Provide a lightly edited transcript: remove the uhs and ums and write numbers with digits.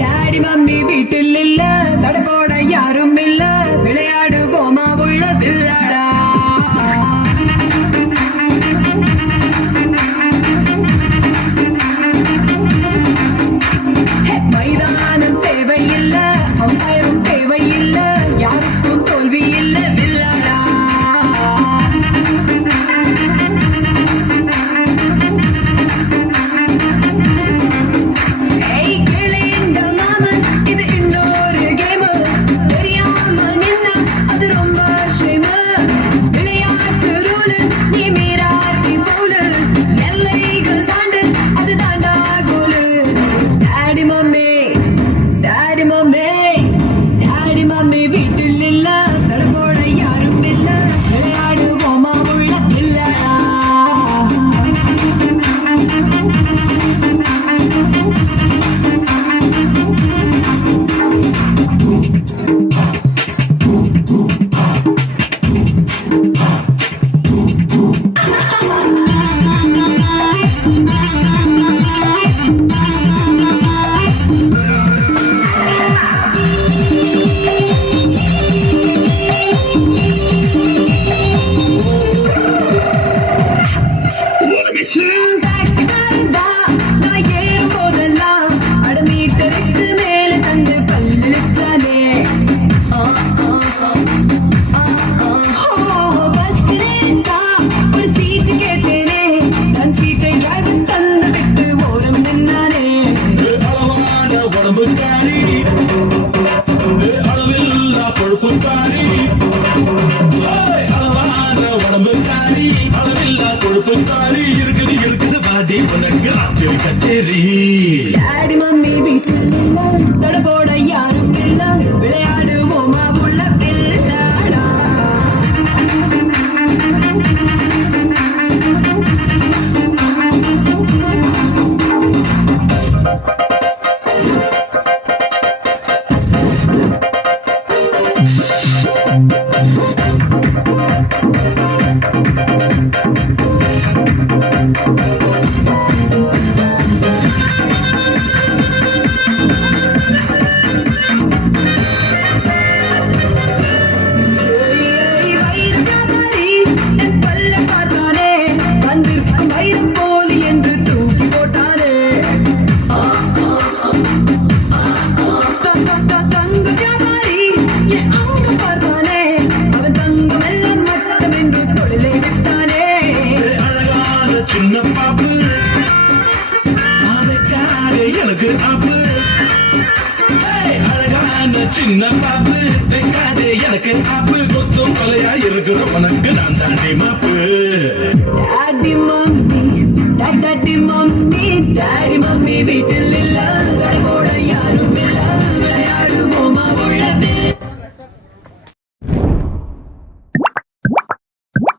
Daddy mummy வீட்டில் இல்ல, தடபோட யாரும் இல்ல, விளையாடுவோமா உள்ள வில்லாடா. மைதானம் தேவையில்ல, அம்பயரும் தேவையில்ல, யாருக்கும் தோல்வி இல்ல வில்லாடா. டாடி மம்மி வீட்டில் இல்ல, தடபோட யாரும் இல்ல, விளையாடுவோமா உள்ள வில்லாடா. இருக்குது பாடி உனக்கு ஆச்சரிய கச்சேரி. டாடி மம்மி வீட்டில் இல்ல, தடபோட யாரும் இல்ல, விளையாடுவோமா உள்ள வில்லாடா. சின்ன பாப்பு அதுக்காக எனக்கு ஆப்பு. அழகான சின்ன பாப்பு வைக்காதே எனக்கு ஆப்பு. கொத்தும் கொலையா இருக்கிற உனக்கு நான் தாண்டி மாப்பு. டாடி மம்மி டாடி மம்மி வீட்டில் இல்ல, தடபோட யாரும் இல்ல, விளையாடுவோமா உள்ள